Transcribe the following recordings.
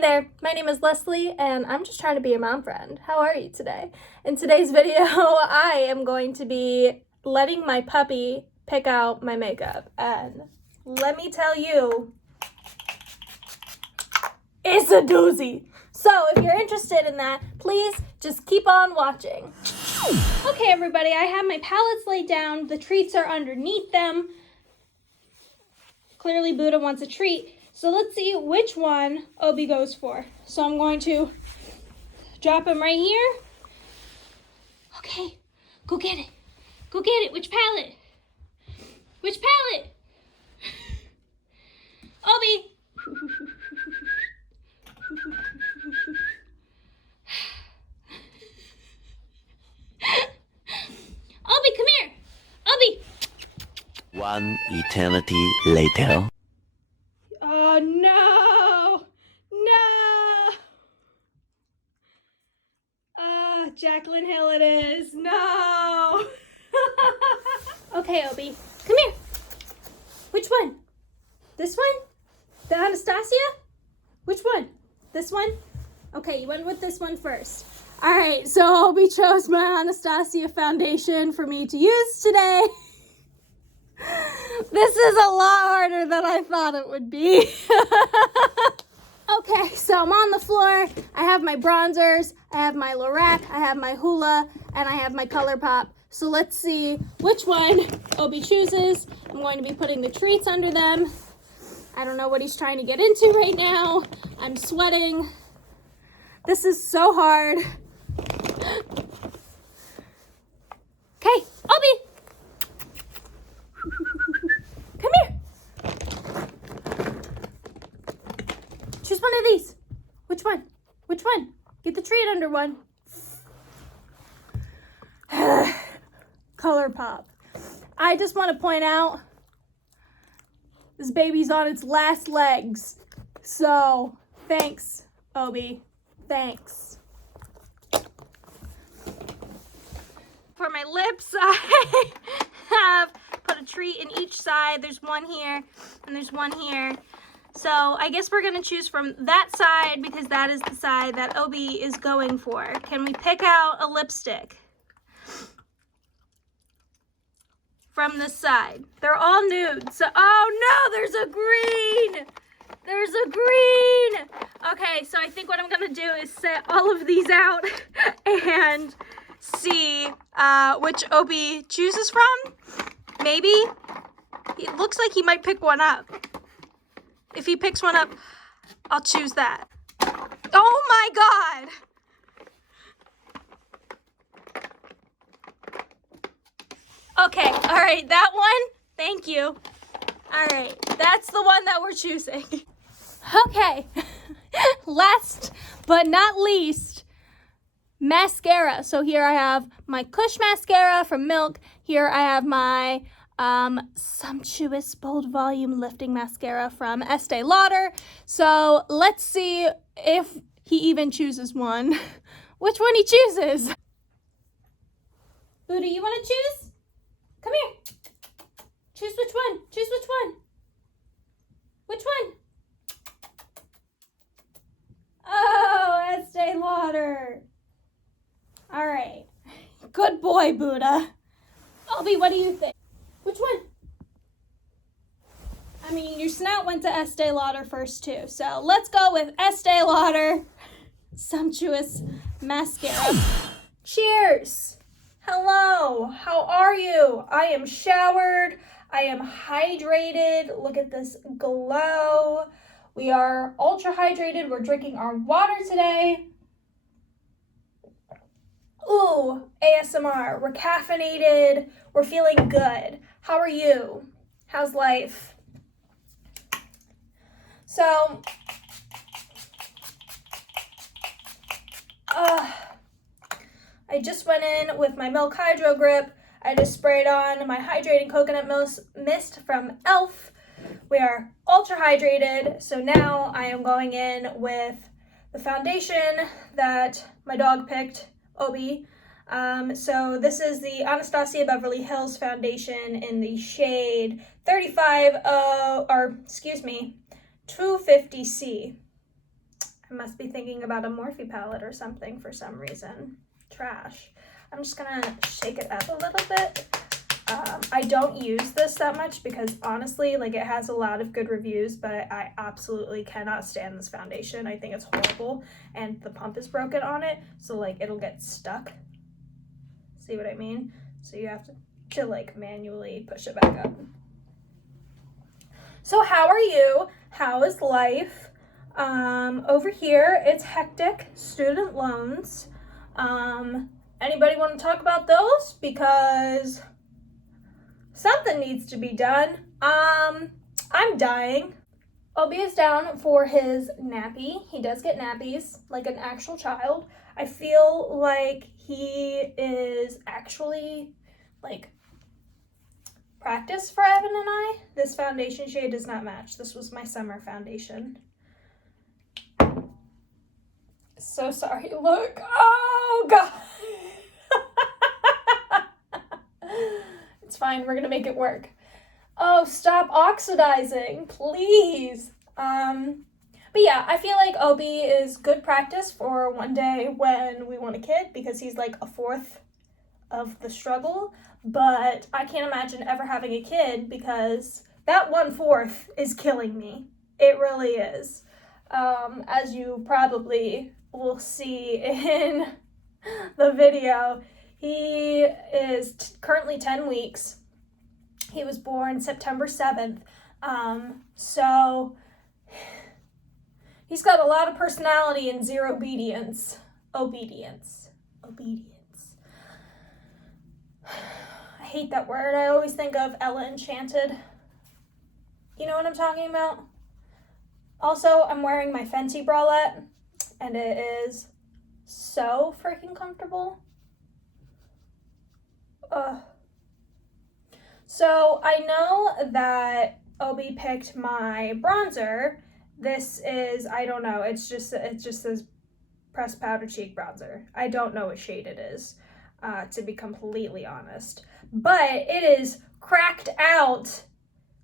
there, my name is Leslie and I'm just trying to be a mom friend. How are you today? In today's video, I am going to be letting my puppy pick out my makeup, and let me tell you, it's a doozy. So if you're interested in that, please just keep on watching. Okay everybody, I have my palettes laid down, the treats are underneath them. Clearly Buddha wants a treat. So let's see which one Obi goes for. So I'm going to drop him right here. Okay, go get it. Go get it. Which palette? Which palette? Obi. Obi, come here. Obi. One eternity later. Oh no! No! Jaclyn Hill it is. No! Okay, Obi, come here. Which one? This one? The Anastasia? Which one? This one? Okay, you went with this one first. All right, so Obi chose my Anastasia foundation for me to use today. This is a lot harder than I thought it would be. Okay, so I'm on the floor. I have my bronzers, I have my Lorac, I have my Hoola, and I have my ColourPop. So let's see which one Obi chooses. I'm going to be putting the treats under them. I don't know what he's trying to get into right now. I'm sweating. This is so hard. Okay, Obi. Come here. Choose one of these. Which one? Which one? Get the treat under one. ColourPop. I just want to point out this baby's on its last legs. So, thanks, Obi. Thanks. For my lips, I have put a treat in each side. There's one here and there's one here. So I guess we're gonna choose from that side because that is the side that Obi is going for. Can we pick out a lipstick from this side? They're all nude. So, oh no, there's a green. There's a green. Okay, so I think what I'm gonna do is set all of these out and see which Obi chooses from. Maybe. It looks like he might pick one up. If he picks one up, I'll choose that. Oh my God! Okay, all right, that one, thank you. All right, that's the one that we're choosing. Okay, last but not least, mascara. So here I have my Kush mascara from Milk. Here I have my sumptuous bold volume lifting mascara from Estee Lauder. So let's see if he even chooses one. Which one he chooses. Buddha, you want to choose? Come here. Choose which one. Choose which one. Which one? Oh, Estee Lauder. All right. Good boy, Buddha. Obi, what do you think? Which one? I mean, your snout went to Estee Lauder first too. So let's go with Estee Lauder Sumptuous Mascara. Cheers. Hello. How are you? I am showered. I am hydrated. Look at this glow. We are ultra hydrated. We're drinking our water today. Ooh, ASMR. We're caffeinated. We're feeling good. How are you? How's life? So, I just went in with my Milk Hydro Grip. I just sprayed on my hydrating coconut mist from e.l.f. We are ultra hydrated. So now I am going in with the foundation that my dog picked, Obi. So this is the Anastasia Beverly Hills foundation in the shade 250C. I must be thinking about a Morphe palette or something for some reason. Trash. I'm just gonna shake it up a little bit. I don't use this that much because honestly, like, it has a lot of good reviews, but I absolutely cannot stand this foundation. I think it's horrible, and the pump is broken on it, so like it'll get stuck. See what I mean? So you have to like manually push it back up. So how are you? How is life? Over here, it's hectic. Student loans. Anybody want to talk about those? Because something needs to be done. I'm dying. Obi is down for his nappy. He does get nappies, like an actual child. I feel like he is actually, like, practice for Evan and I. This foundation shade does not match. This was my summer foundation. So sorry. Look. Oh, God. It's fine. We're going to make it work. Oh, stop oxidizing, please. But yeah, I feel like Obi is good practice for one day when we want a kid because he's like a fourth of the struggle. But I can't imagine ever having a kid because that 1/4 is killing me. It really is. As you probably will see in the video, he is currently 10 weeks. He was born September 7th. So he's got a lot of personality and zero obedience. Obedience. I hate that word. I always think of Ella Enchanted. You know what I'm talking about? Also, I'm wearing my Fenty bralette, and it is so freaking comfortable. So I know that Obi picked my bronzer. This is, I don't know, it just says pressed powder cheek bronzer. I don't know what shade it is, to be completely honest. But it is cracked out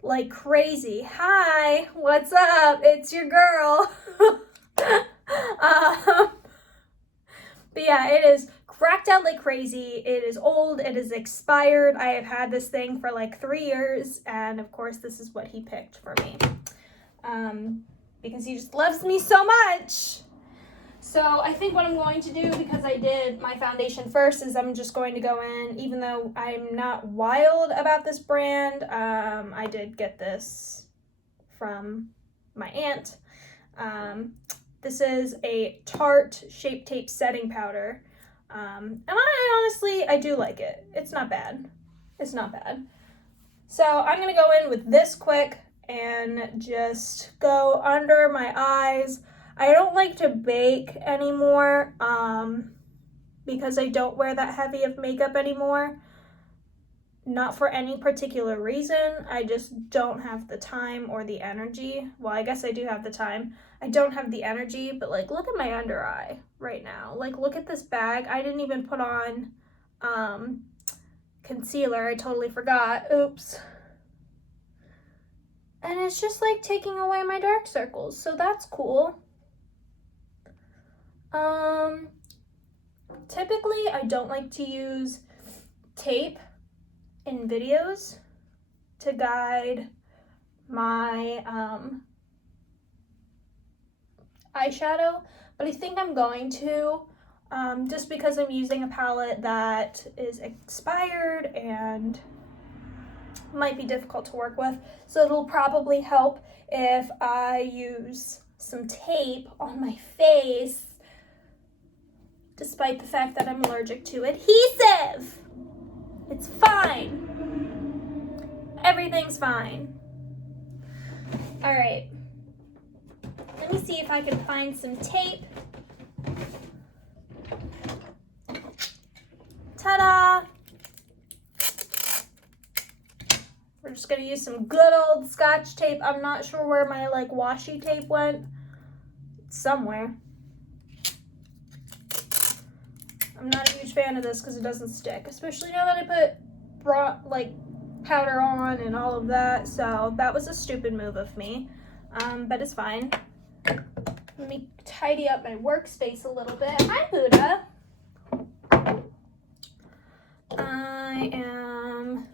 like crazy. Hi, what's up? It's your girl. But yeah, it is cracked out like crazy. It is old. It is expired. I have had this thing for like 3 years, and of course this is what he picked for me, because he just loves me so much. So I think what I'm going to do, because I did my foundation first, is I'm just going to go in, even though I'm not wild about this brand. I did get this from my aunt. This is a Tarte Shape Tape Setting Powder. And I do like it. It's not bad. So I'm going to go in with this quick and just go under my eyes. I don't like to bake anymore because I don't wear that heavy of makeup anymore. Not for any particular reason. I just don't have the time or the energy. Well, I guess I do have the time. I don't have the energy, but like, look at my under eye right now. Like, look at this bag. I didn't even put on concealer. I totally forgot. Oops. And it's just like taking away my dark circles, so that's cool. Typically I don't like to use tape in videos to guide my eyeshadow, but I think I'm going to, just because I'm using a palette that is expired and might be difficult to work with. So it'll probably help if I use some tape on my face, despite the fact that I'm allergic to adhesive. It's fine. Everything's fine. All right. Let me see if I can find some tape. Ta-da! We're just gonna use some good old Scotch tape. I'm not sure where my like washi tape went. It's somewhere. I'm not a huge fan of this because it doesn't stick, especially now that I put powder on and all of that. So that was a stupid move of me, but it's fine. Let me tidy up my workspace a little bit. Hi, Buddha. I am...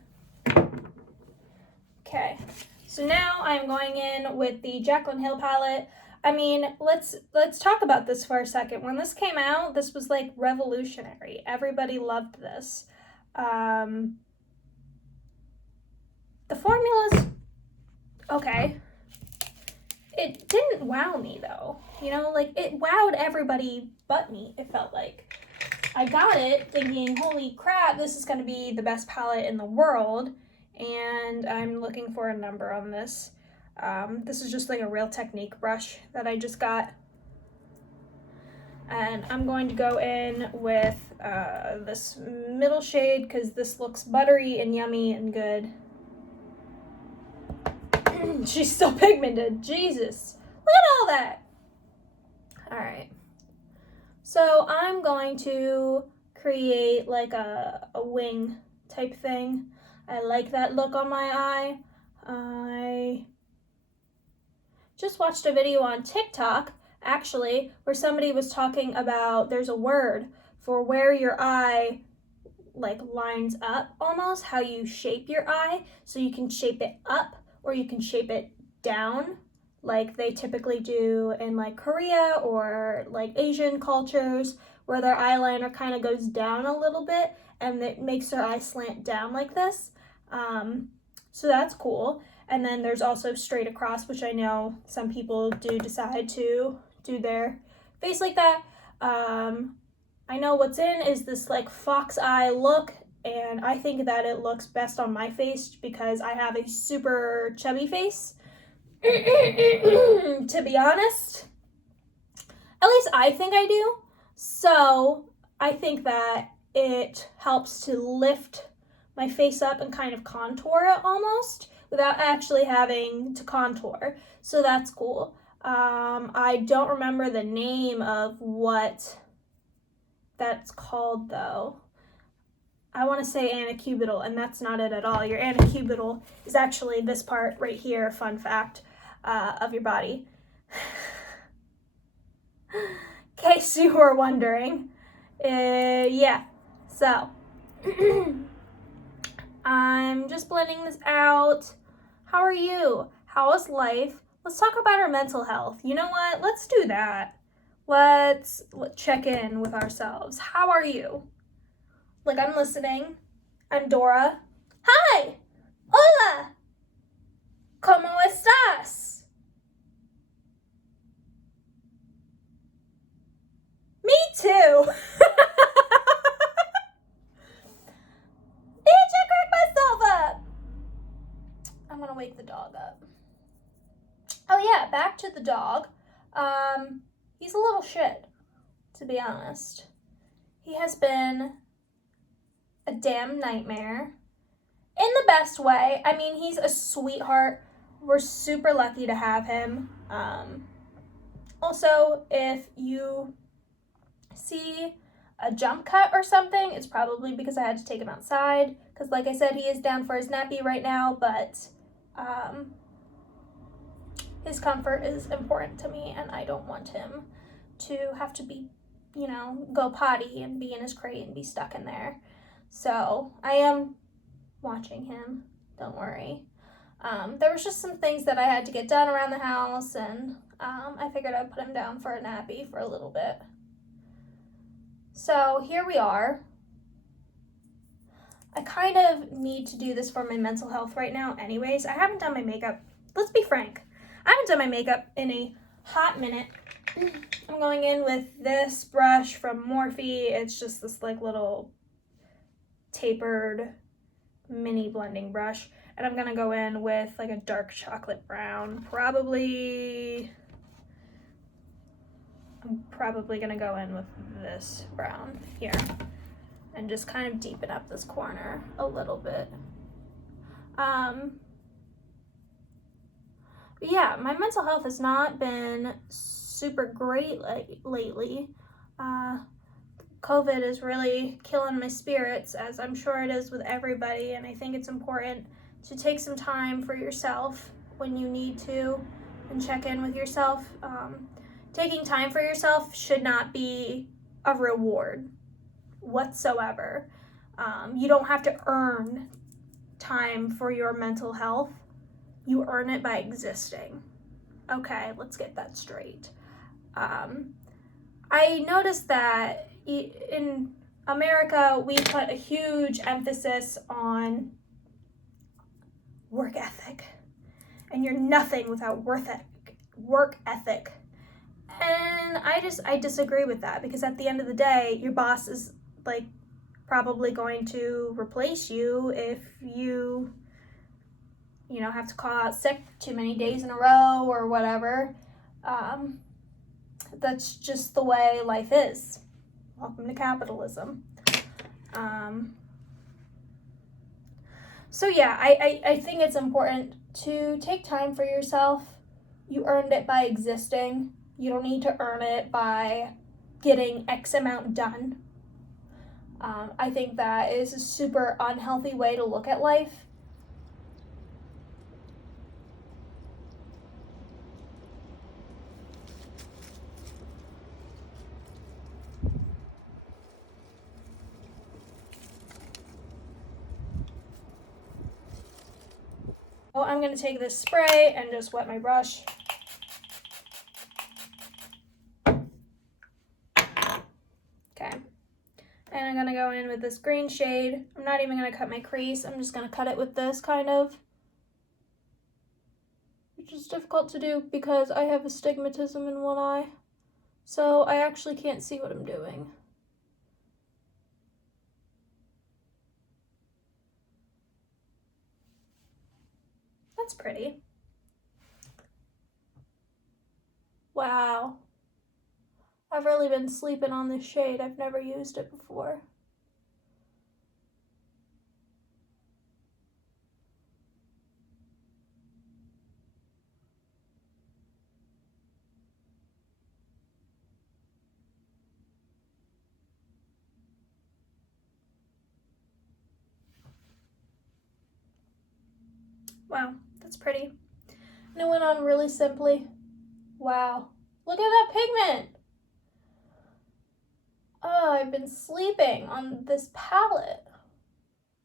Okay, so now I'm going in with the Jaclyn Hill palette. I mean, let's talk about this for a second. When this came out, this was like revolutionary. Everybody loved this. The formula's okay. It didn't wow me though. You know, like it wowed everybody but me, it felt like. I got it thinking, holy crap, this is gonna be the best palette in the world. And I'm looking for a number on this. This is just like a Real Technique brush that I just got. And I'm going to go in with this middle shade because this looks buttery and yummy and good. She's still pigmented. Jesus. Look at all that. All right. So I'm going to create like a wing type thing. I like that look on my eye. I just watched a video on TikTok, actually, where somebody was talking about there's a word for where your eye like lines up almost, how you shape your eye. So you can shape it up or you can shape it down like they typically do in like Korea or like Asian cultures where their eyeliner kind of goes down a little bit and it makes their eye slant down like this. So that's cool. And then there's also straight across, which I know some people do decide to do their face like that. I know what's in is this like fox eye look, and I think that it looks best on my face because I have a super chubby face. To be honest, at least I think I do. So I think that it helps to lift my face up and kind of contour it almost without actually having to contour. So that's cool. I don't remember the name of what that's called though. I want to say anacubital, and that's not it at all. Your anacubital is actually this part right here, fun fact, of your body. In case you were wondering. Yeah, so I'm just blending this out. How are you? How is life? Let's talk about our mental health. You know what? Let's do that. Let's check in with ourselves. How are you? Like, I'm listening. I'm Dora. Hi! Hola! ¿Cómo estás? Me too! Bitch, I cracked myself up! I'm gonna wake the dog up. Oh yeah, back to the dog. He's a little shit, to be honest. He has been a damn nightmare in the best way. I mean, he's a sweetheart. We're super lucky to have him. Also, if you see a jump cut or something, it's probably because I had to take him outside. Because like I said, he is down for his nappy right now, but his comfort is important to me, and I don't want him to have to be, you know, go potty and be in his crate and be stuck in there. So I am watching him, don't worry. There was just some things that I had to get done around the house, and I figured I'd put him down for a nappy for a little bit. So here we are. I kind of need to do this for my mental health right now anyways. I haven't done my makeup. Let's be frank. I haven't done my makeup in a hot minute. I'm going in with this brush from Morphe. It's just this like little tapered mini blending brush. And I'm gonna go in with like a dark chocolate brown. I'm probably gonna go in with this brown here and just kind of deepen up this corner a little bit. But yeah, my mental health has not been super great lately. COVID is really killing my spirits, as I'm sure it is with everybody, and I think it's important to take some time for yourself when you need to and check in with yourself. taking time for yourself should not be a reward whatsoever. You don't have to earn time for your mental health. You earn it by existing. Okay, let's get that straight. I noticed that in America, we put a huge emphasis on work ethic. And you're nothing without work ethic. And I disagree with that, because at the end of the day, your boss is like probably going to replace you if you have to call out sick too many days in a row or whatever. That's just the way life is. Welcome to capitalism. So yeah, I think it's important to take time for yourself. You earned it by existing. You don't need to earn it by getting X amount done. I think that is a super unhealthy way to look at life. Well, I'm going to take this spray and just wet my brush. Okay. And I'm going to go in with this green shade. I'm not even going to cut my crease. I'm just going to cut it with this kind of. Which is difficult to do because I have astigmatism in one eye. So I actually can't see what I'm doing. That's pretty. Wow. I've really been sleeping on this shade. I've never used it before. Wow, that's pretty. And it went on really simply. Wow. Look at that pigment. Oh, I've been sleeping on this palette.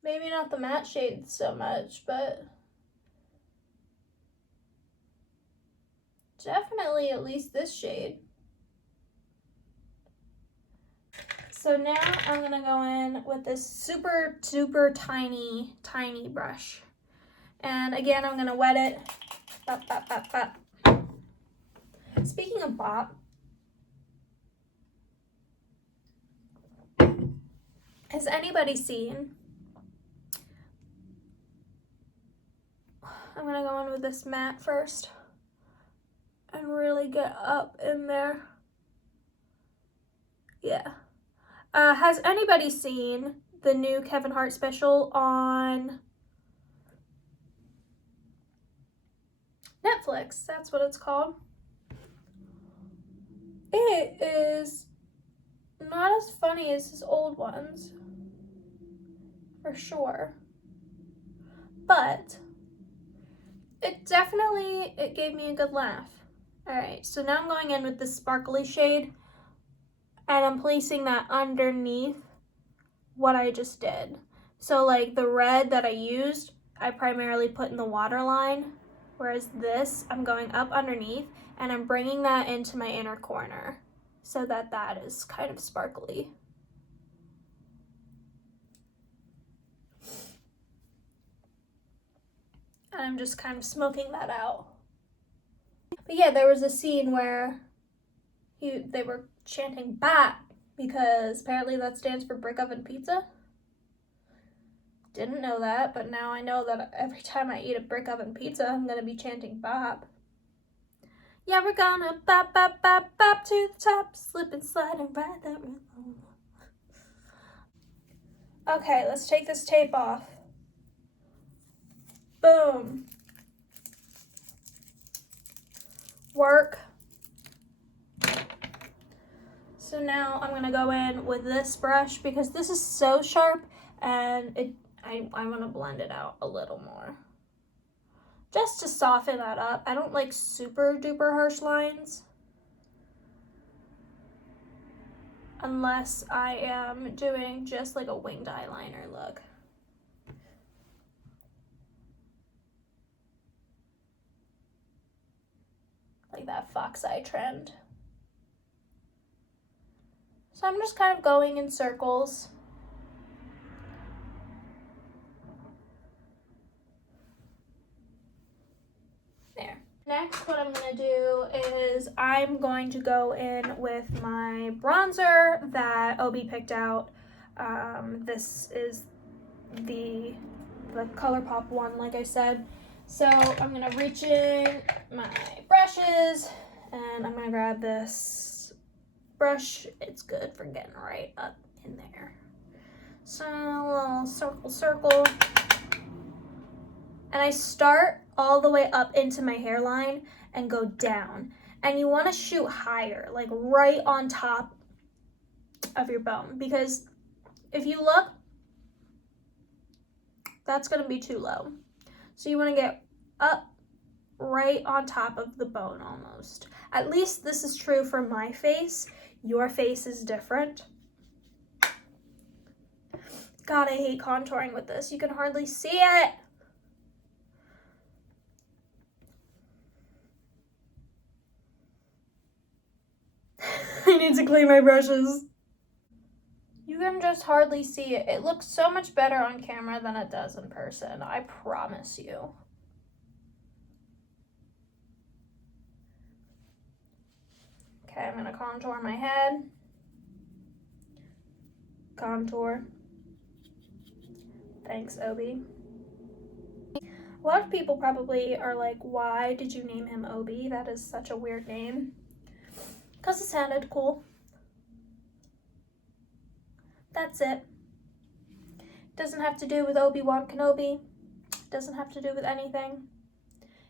Maybe not the matte shades so much, but definitely at least this shade. So now I'm gonna go in with this super, super tiny, tiny brush. And again, I'm gonna wet it. Bop, bop, bop, bop. Speaking of bop, has anybody seen? I'm gonna go in with this matte first and really get up in there. Yeah. Has anybody seen the new Kevin Hart special on Netflix? That's what it's called. It is not as funny as his old ones, for sure. But it gave me a good laugh. All right, so now I'm going in with this sparkly shade, and I'm placing that underneath what I just did. So like the red that I used, I primarily put in the waterline, whereas this, I'm going up underneath, and I'm bringing that into my inner corner so that that is kind of sparkly. And I'm just kind of smoking that out. But yeah, there was a scene where they were chanting BAP because apparently that stands for brick oven pizza. Didn't know that, but now I know that every time I eat a brick oven pizza, I'm gonna be chanting BAP. Yeah, we're gonna bop, bop, bop, bop to the top, slip and slide and ride that rhythm. Okay, let's take this tape off. Boom. Work. So now I'm gonna go in with this brush because this is so sharp, and I want to blend it out a little more. Just to soften that up. I don't like super duper harsh lines. unless I am doing just like a winged eyeliner look. Like that fox eye trend. So I'm just kind of going in circles. There. Next, what I'm going to do is I'm going to go in with my bronzer that Obi picked out. This is the ColourPop one, like I said. So I'm going to reach in my brushes, and I'm going to grab this brush. It's good for getting right up in there. So a little circle. And I start all the way up into my hairline and go down. And you want to shoot higher, like right on top of your bone. Because if you look, that's going to be too low. So you want to get up right on top of the bone almost. At least this is true for my face. Your face is different. God, I hate contouring with this. You can hardly see it. I need to clean my brushes. You can just hardly see it. It looks so much better on camera than it does in person. I promise you. Okay, I'm gonna contour my head. Contour. Thanks, Obi. A lot of people probably are like, why did you name him Obi? That is such a weird name. Because it sounded cool. That's it. Doesn't have to do with Obi-Wan Kenobi. Doesn't have to do with anything.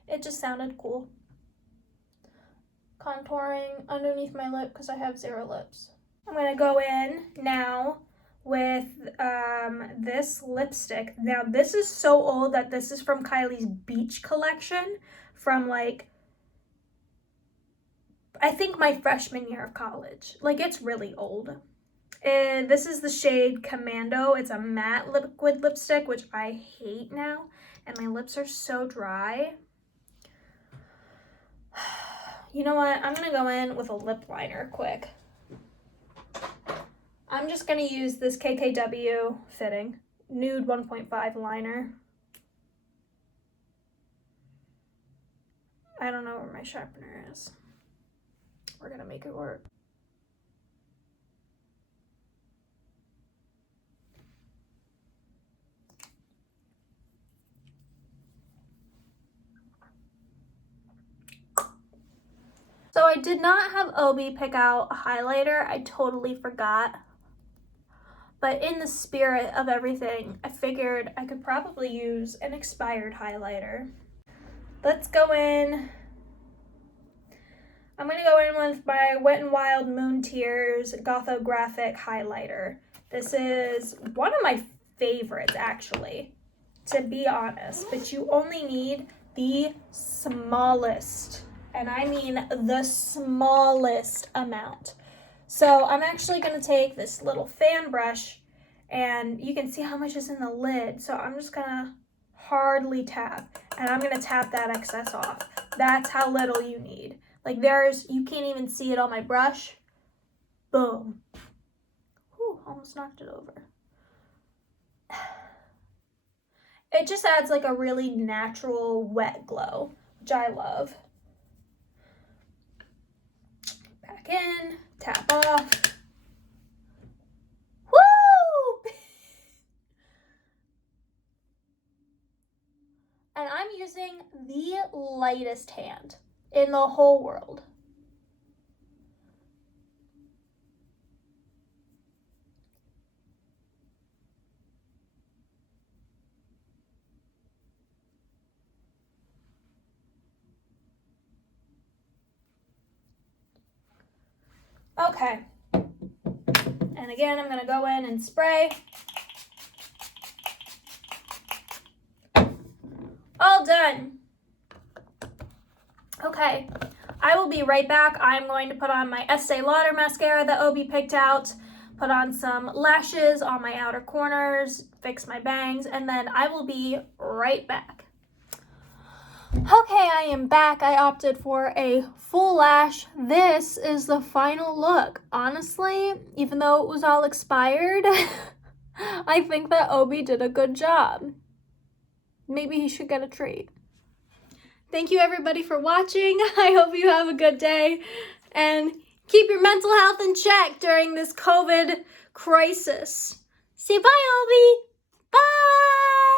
It just sounded cool. Contouring underneath my lip because I have 0 lips. I'm going to go in now with this lipstick. Now this is so old that this is from Kylie's Beach collection from like, I think my freshman year of college. Like it's really old. And this is the shade Commando. It's a matte liquid lipstick, which I hate now. And my lips are so dry. You know what? I'm going to go in with a lip liner quick. I'm just going to use this KKW fitting Nude 1.5 liner. I don't know where my sharpener is. We're going to make it work. So I did not have Obi pick out a highlighter. I totally forgot. But in the spirit of everything, I figured I could probably use an expired highlighter. Let's go in. I'm going to go in with my Wet n Wild Moon Tears Gothographic highlighter. This is one of my favorites, actually, to be honest. But you only need the smallest, and I mean the smallest amount. So I'm actually going to take this little fan brush, and you can see how much is in the lid. So I'm just going to hardly tap, and I'm going to tap that excess off. That's how little you need. Like you can't even see it on my brush. Boom. Whew, almost knocked it over. It just adds like a really natural wet glow, which I love. Back in, tap off. Woo! And I'm using the lightest hand in the whole world. Okay. And again, I'm going to go in and spray. All done. Okay. I will be right back. I'm going to put on my Estee Lauder mascara that Obi picked out, put on some lashes on my outer corners, fix my bangs, and then I will be right back. Okay, I am back. I opted for a full lash. This is the final look. Honestly, even though it was all expired, I think that Obi did a good job. Maybe he should get a treat. Thank you everybody for watching. I hope you have a good day and keep your mental health in check during this COVID crisis. Say bye, Obi. Bye.